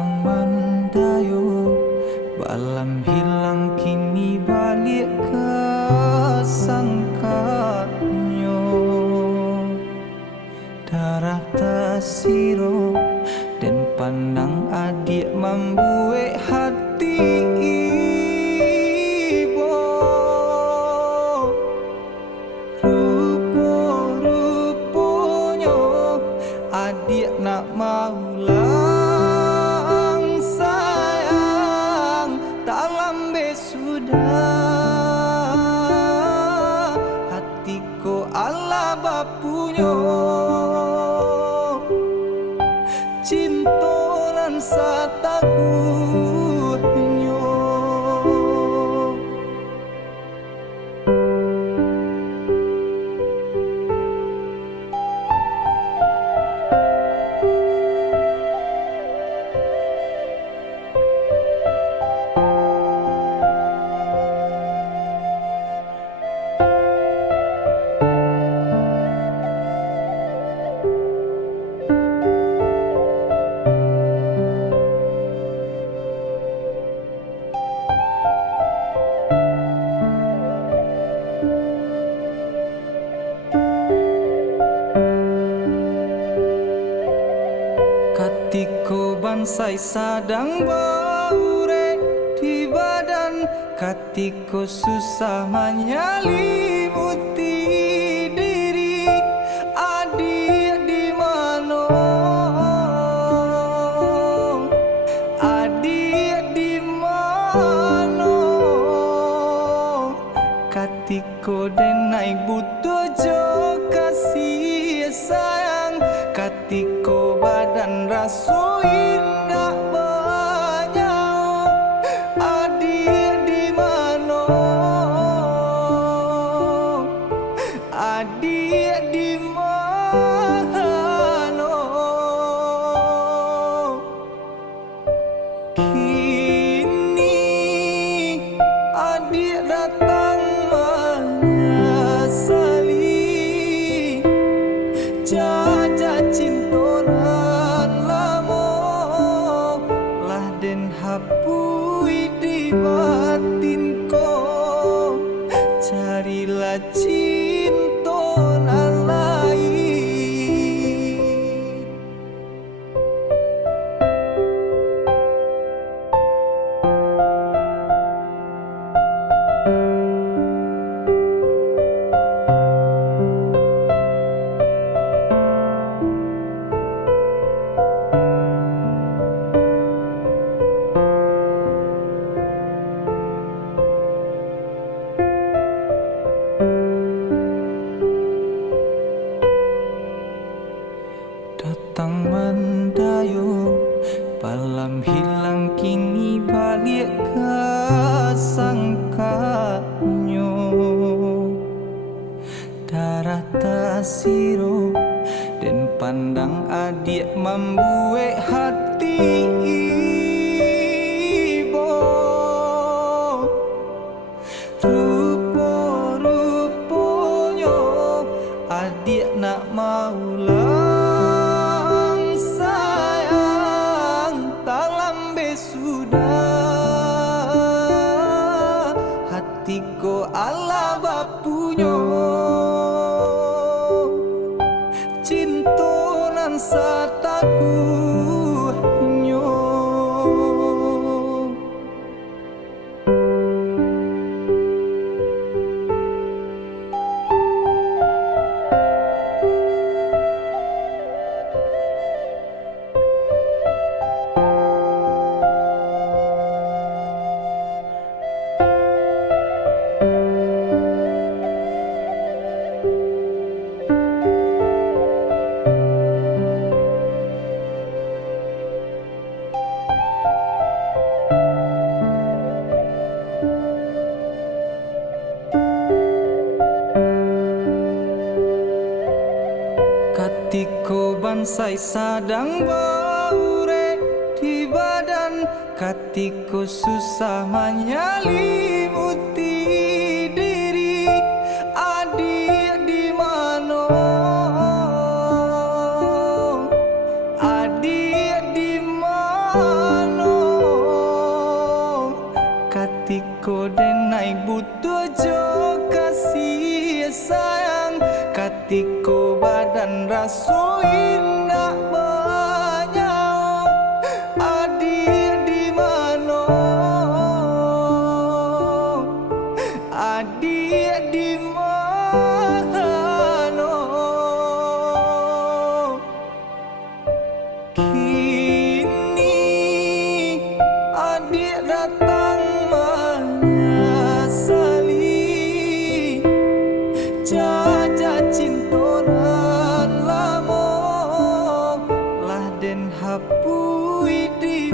Datang mendayu, balam hilang kini balik ke sangkanyo. Darah tasiro dan pandang adik membuat hati ibu. Rupo-ruponyo adik nak maulang sayang, tak lambe sudah hatiku ala bapunyo. Cintonan satakuhnyo. Katiko bansai sadang baure di badan, katiko susah menyelimuti diri. Adik di mano, adik di mano, katiko denai butuh jo kasih sayang, katiko badan rasu indah banyak. Adik di mano, adik di mano, kini adik datang menyesali jajah cintonan lamo lah den hapui di batinku. Carilah cintonan lain. Datang mendayu, balam hilang kini balik ke sangkanyo. Darah tasiro dan pandang adik membuat hati ibu. Rupo-ruponyo adik nak maulang sayang, tak lambe sudah hatiku ala bapunyo. Cintonan satakuhnyo. Katiko bansai sadang baure di badan, katiko susah menyelimuti diri. Adik di mano, adik di mano. ngasuhin nak banyau. Adik di mano, adik di mano. Kini adik datang menyesali jajah cintonan lamo lah den hapui di